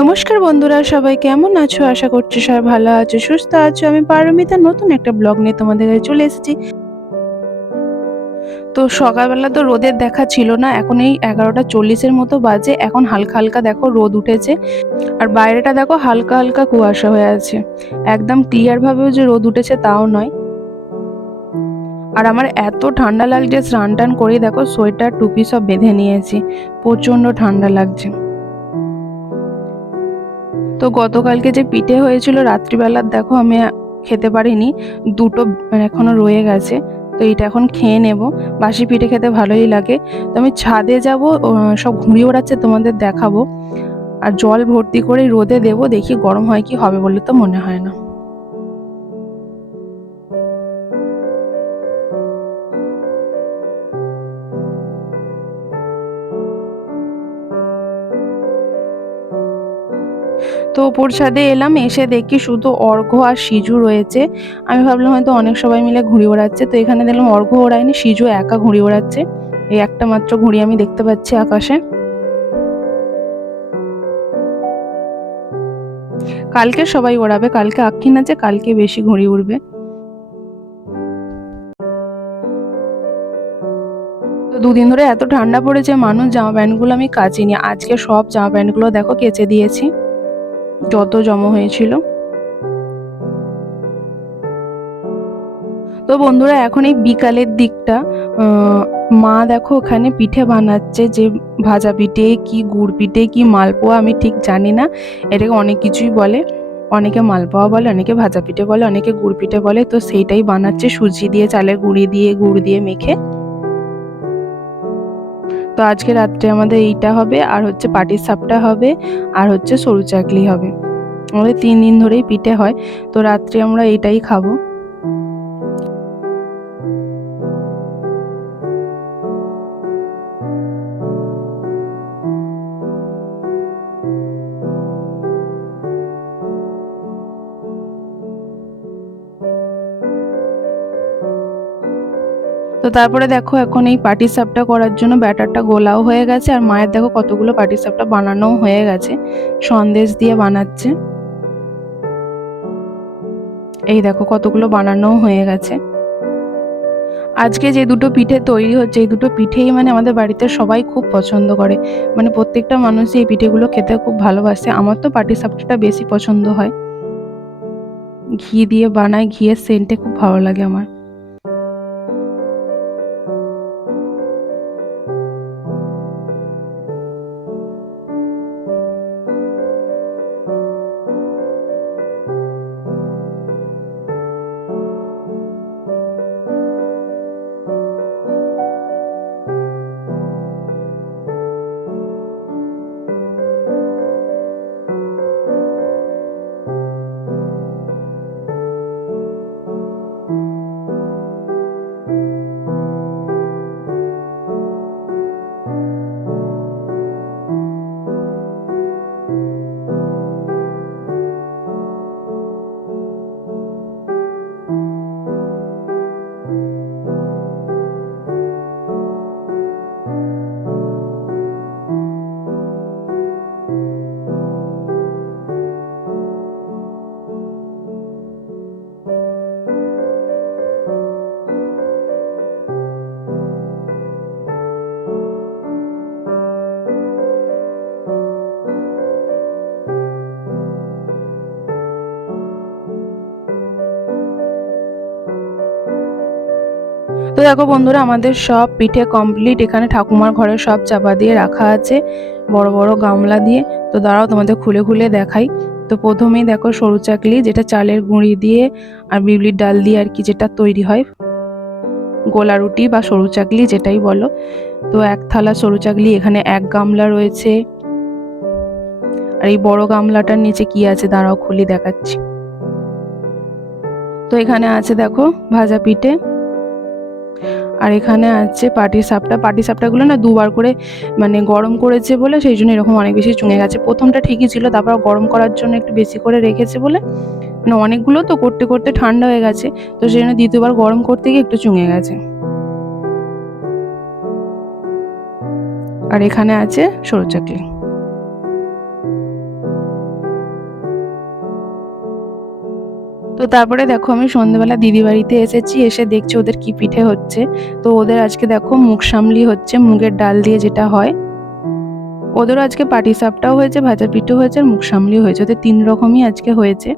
নমস্কার বন্ধুরা, সবাই কেমন আছো? আশা করছি সবাই ভালো আছো, সুস্থ আছো। আমি পারমিতা নতুন একটা ব্লগ নিয়ে তোমাদের কাছে চলে এসেছি। তো সকালবেলা তো রোদের দেখা ছিল না, এখন এই 11:40 মতো বাজে। এখন হালকা হালকা দেখো রোদ উঠেছে, আর বাইরেটা দেখো হালকা হালকা কুয়াশা হয়ে আছে। একদম ক্লিয়ার ভাবেও যে রোদ উঠেছে তাও নয়। আর আমার এত ঠান্ডা লাগছে, স্নান টান করে দেখো সোয়েটার টুপি সব বেঁধে নিয়েছি, প্রচন্ড ঠান্ডা লাগছে। তো গতকালকে যে পিঠে হয়েছিল রাত্রিবেলার দেখো আমি খেতে পারিনি, দুটো এখনো রয়ে গেছে। তো এটা এখন খেয়ে নেব। বাসি পিঠে খেতে ভালোই লাগে। তো আমি ছাদে যাব, সব ঘুড়ি ওড়াচ্ছে তোমাদের দেখাবো। আর জল ভর্তি করে রোদে দেব, দেখি গরম হয় কি হবে বলে তো মনে হয় না। তো ওপর ছাদে এলাম, এসে দেখি শুধু অর্ঘ্য আর সিজু রয়েছে। আমি ভাবলাম হয়তো অনেক সবাই মিলে ঘুড়ি ওড়াচ্ছে, তো এখানে দেখলাম অর্ঘ্য ওড়ায়নি, সিজু একা ঘুড়ি ওড়াচ্ছে। এই একটা মাত্র ঘুড়ি আমি দেখতে পাচ্ছি আকাশে। কালকে সবাই ওড়াবে, কালকে আক্ষিণ আছে, কালকে বেশি ঘুড়ি উড়বে। তো দুদিন ধরে এত ঠান্ডা পড়েছে, মানুষ জামা প্যান্টগুলো আমি কাচিনি, আজকে সব জামা প্যান্টগুলো দেখো কেচে দিয়েছি, যত জমা হয়েছিল। তো বন্ধুরা এখন এই বিকালের দিকটা, মা দেখো ওখানে পিঠে বানাচ্ছে, যে ভাজা পিঠে কি গুড় পিঠে কি মালপোয়া আমি ঠিক জানি না, এটাকে অনেক কিছুই বলে। অনেকে মালপোয়া বলে, অনেকে ভাজা পিঠে বলে, অনেকে গুড় পিঠে বলে। তো সেইটাই বানাচ্ছে সুজি দিয়ে, চালের গুঁড়ি দিয়ে, গুড় দিয়ে মেখে। তো আজকে রাত্রে আমাদের এইটা হবে, আর হচ্ছে পাটিসাপটা হবে, আর হচ্ছে সরু চাকলি হবে। আমাদের 3 দিন ধরেই পিঠে হয়, তো রাত্রে আমরা এইটাই খাবো। তো তারপরে দেখো এখন এই পাটিসাপটা করার জন্য ব্যাটারটা গোলাও হয়ে গেছে, আর মায়ের দেখো কতগুলো পাটিসাপটা বানানোও হয়ে গেছে, সন্দেশ দিয়ে বানাচ্ছে। এই দেখো কতগুলো বানানোও হয়ে গেছে। আজকে যে দুটো পিঠে তৈরি হচ্ছে, এই দুটো পিঠেই মানে আমাদের বাড়িতে সবাই খুব পছন্দ করে। মানে প্রত্যেকটা মানুষই এই পিঠেগুলো খেতে খুব ভালোবাসে। আমার তো পাটিসাপটাটা বেশি পছন্দ হয়, ঘি দিয়ে বানায়, ঘিয়ের সেন্টে খুব ভালো লাগে আমার। তো দেখো বন্ধুরা, আমাদের সব পিঠে কমপ্লিট। এখানে ঠাকুমার ঘরে সব চাপা দিয়ে রাখা আছে, বড় বড় গামলা দিয়ে। তো দাঁড়াও তোমাদের খুলে খুলে দেখাই। তো প্রথমেই দেখো সরু চাকলি, যেটা চালের গুঁড়ি দিয়ে আর বিউলির ডাল দিয়ে আর কি যেটা তৈরি হয়, গোলা রুটি বা সরু চাকলি যেটাই বলো। তো এক থালা সরু চাকলি, এখানে এক গামলা রয়েছে। আর এই বড় গামলাটার নিচে কি আছে দাঁড়াও খুলে দেখাচ্ছি। তো এখানে আছে দেখো ভাজা পিঠে, আর এখানে আছে পাটিসাপটা। পাটিসাপটাগুলো না দুবার করে মানে গরম করেছে বলে সেই জন্য এরকম অনেক বেশি চুঙে গেছে। প্রথমটা ঠিকই ছিল, তারপর গরম করার জন্য একটু বেশি করে রেখেছে বলে, মানে অনেকগুলো তো করতে করতে ঠান্ডা হয়ে গেছে, তো সেই জন্য দ্বিতীয়বার গরম করতে গিয়ে একটু চুঙে গেছে। আর এখানে আছে সরু চাকলি। তো তারপরে দেখো আমি সন্ধ্যেবেলা দিদি বাড়িতে এসেছি, এসে দেখছি ওদের কি পিঠে হচ্ছে। তো ওদের আজকে দেখো মুগ সামলি হচ্ছে, মুগের ডাল দিয়ে যেটা হয়। ওদেরও আজকে পাটিসাপটাও হয়েছে, ভাজা পিঠেও হয়েছে, আর মুগ সামলিও হয়েছে। ওদের 3 রকমই আজকে হয়েছে।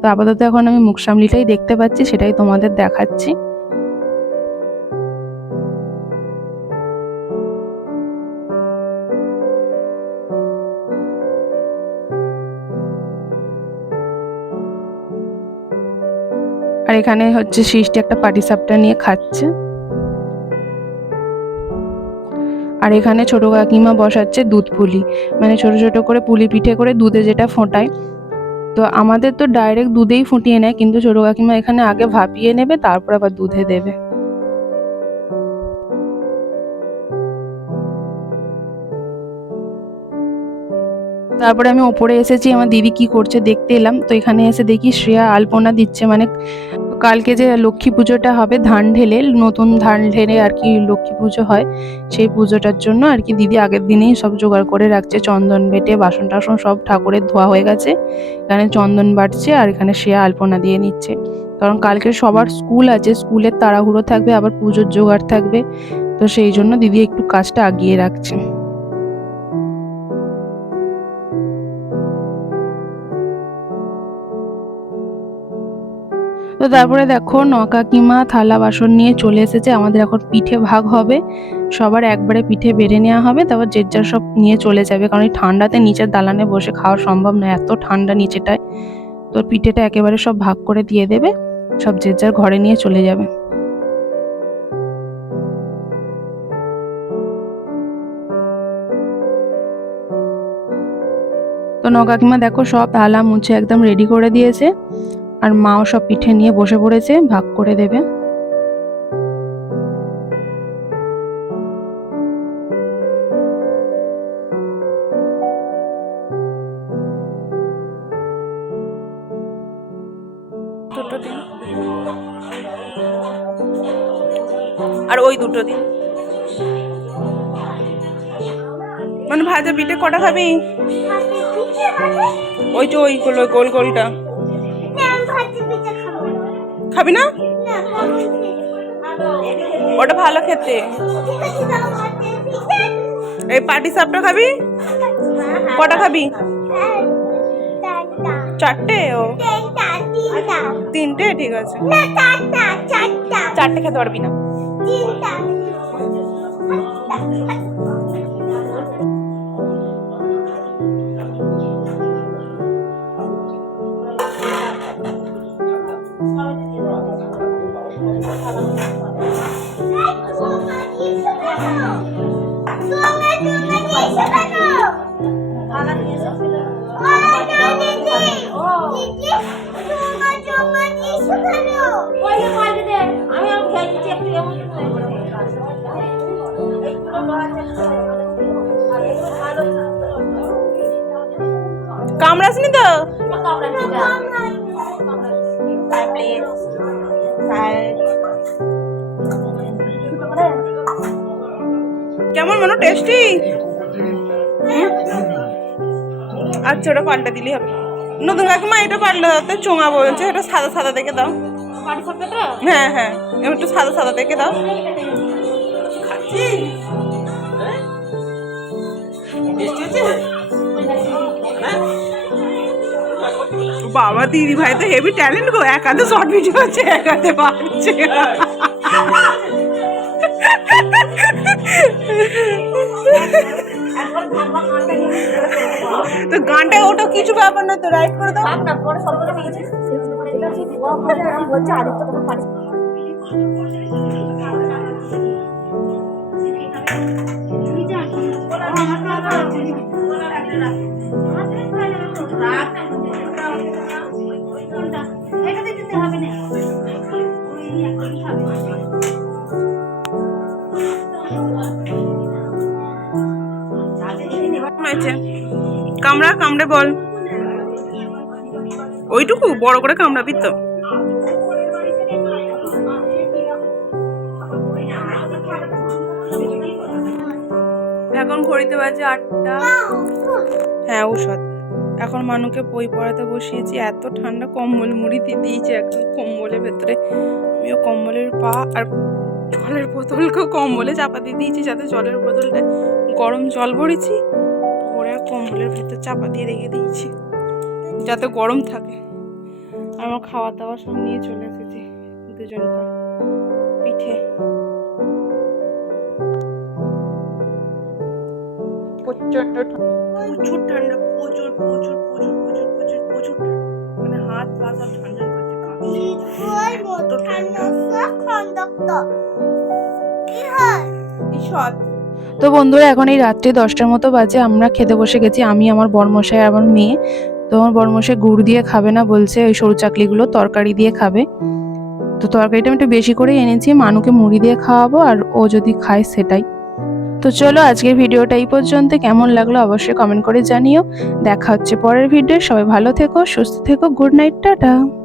তো আপাতত এখন আমি মুগ সামলিটাই দেখতে পাচ্ছি, সেটাই তোমাদের দেখাচ্ছি। আর এখানে হচ্ছে সৃষ্টি একটা পাটিসাপটা নিয়ে খাচ্ছে। আর এখানে ছোট কাকিমা বসাচ্ছে দুধ পুলি, মানে ছোট ছোট করে পুলি পিঠে করে দুধে যেটা ফোটায়। তো আমাদের তো ডাইরেক্ট দুধেই ফুটিয়ে নেয়, কিন্তু ছোট কাকিমা এখানে আগে ভাপিয়ে নেবে, তারপর আবার দুধে দেবে। তারপরে আমি ওপরে এসেছি, আমার দিদি কি করছে দেখতে এলাম। তো এখানে এসে দেখি শ্রেয়া আলপনা দিচ্ছে, মানে কালকে যে লক্ষ্মী পুজোটা হবে, ধান ঢেলে, নতুন ধান ঢেলে আর কি লক্ষ্মী পুজো হয়, সেই পুজোটার জন্য আর কি দিদি আগের দিনেই সব জোগাড় করে রাখছে। চন্দন বেটে, বাসন টাসন সব ঠাকুরের ধোয়া হয়ে গেছে, এখানে চন্দন বাটছে আর এখানে শ্রেয়া আলপনা দিয়ে নিচ্ছে। কারণ কালকে সবার স্কুল আছে, স্কুলের তাড়াহুড়ো থাকবে, আবার পুজোর জোগাড় থাকবে, তো সেই জন্য দিদি একটু কাজটা আগিয়ে রাখছে। তো তারপরে দেখো কাকিমা থালা বাসন নিয়ে চলে এসেছে। আমাদের এখন পিঠে ভাগ হবে, সবার একবারে পিঠে বেড়ে নেওয়া হবে, তারপর যে যার সব নিয়ে চলে যাবে। কারণ এই ঠান্ডাতে নিচের দালানে বসে খাওয়া সম্ভব নয়, এত ঠান্ডা নিচেটায়। তো পিঠেটা একেবারে সব ভাগ করে দিয়ে দেবে, সব যে যার ঘরে নিয়ে চলে যাবে। তো কাকিমা দেখো সব থালা মুছে একদম রেডি করে দিয়েছে, আর মাও সব পিঠে নিয়ে বসে পড়েছে, ভাগ করে দেবে। দুটো দিন, আর ওই দুটো দিন। মানে ভাজা পিঠে কটা খাবি? ওই যে ওইগুলো গোল গোলটা খাবি না? ওটা ভালো খেতে। এই পাটিসাপটা খাবি? কটা খাবি? 4টে? ও 3টে, ঠিক আছে। 4টে খেতে পারবি না। কামড়াসনি তো? কেমন মনে টেস্টি? আচ্ছা, ওটা পাল্টা দিলেই হবে। নতুন কাকিমা এটা পাল্টা দাও তো, চোঙা বলছে, এটা সাদা সাদা দেখে দাও। হ্যাঁ হ্যাঁ, একটু সাদা সাদা দেখে দাও। বাবা, দিদি ভাই তো হেভি ট্যালেন্ট গো, এক হাতে শর্ট ভিডিও হচ্ছে, এক হাতে পাচ্ছে। তো গানটা ওটা কিছু ব্যাপার না, তো রাইট করে দাও। কামড়া কামড়ে বল, ওইটুকু বড় করে কামড়াবি তো। এখন ঘড়িতে বাজে 8টা। হ্যাঁ, ঔষধ এখন মানুকে বই পড়াতে বসিয়েছি। এত ঠান্ডা, কম্বল মুড়ি দিয়ে দিয়েছে একদম কম্বলের ভেতরে। আমিও কম্বলের পা আর জলের বোতলকেও কম্বলে চাপা দিয়ে দিয়েছি, যাতে জলের বোতলটা গরম জল ভরেছি ভরে আর কম্বলের ভেতর চাপা দিয়ে রেখে দিয়েছি যাতে গরম থাকে। আমার খাওয়া দাওয়া সব নিয়ে চলে এসেছি দুজনকার। পিঠে প্রচন্ড প্রচুর ঠান্ডা, প্রচুর প্রচুর প্রচুর প্রচুর প্রচুর প্রচুর মানে হাত পা সব ঠান্ডা করছে। তো বন্ধুরা এখন এই রাত্রি 10টার মতো বাজে, আমরা খেতে বসে গেছি, আমি, আমার বরমশাই আর আমার মেয়ে। তো আমার বরমশাই গুড় দিয়ে খাবে না, বলছে ওই সরু চাকলিগুলো তরকারি দিয়ে খাবে। তো তরকারিটা আমি একটু বেশি করেই এনেছি, মানুকে মুড়ি দিয়ে খাওয়াবো আর ও যদি খায় সেটাই। তো চলো আজকের ভিডিওটা এই পর্যন্ত। কেমন লাগলো অবশ্যই কমেন্ট করে জানিও। দেখা হচ্ছে পরের ভিডিও। সবাই ভালো থেকো, সুস্থ থেকো। Good night, tata.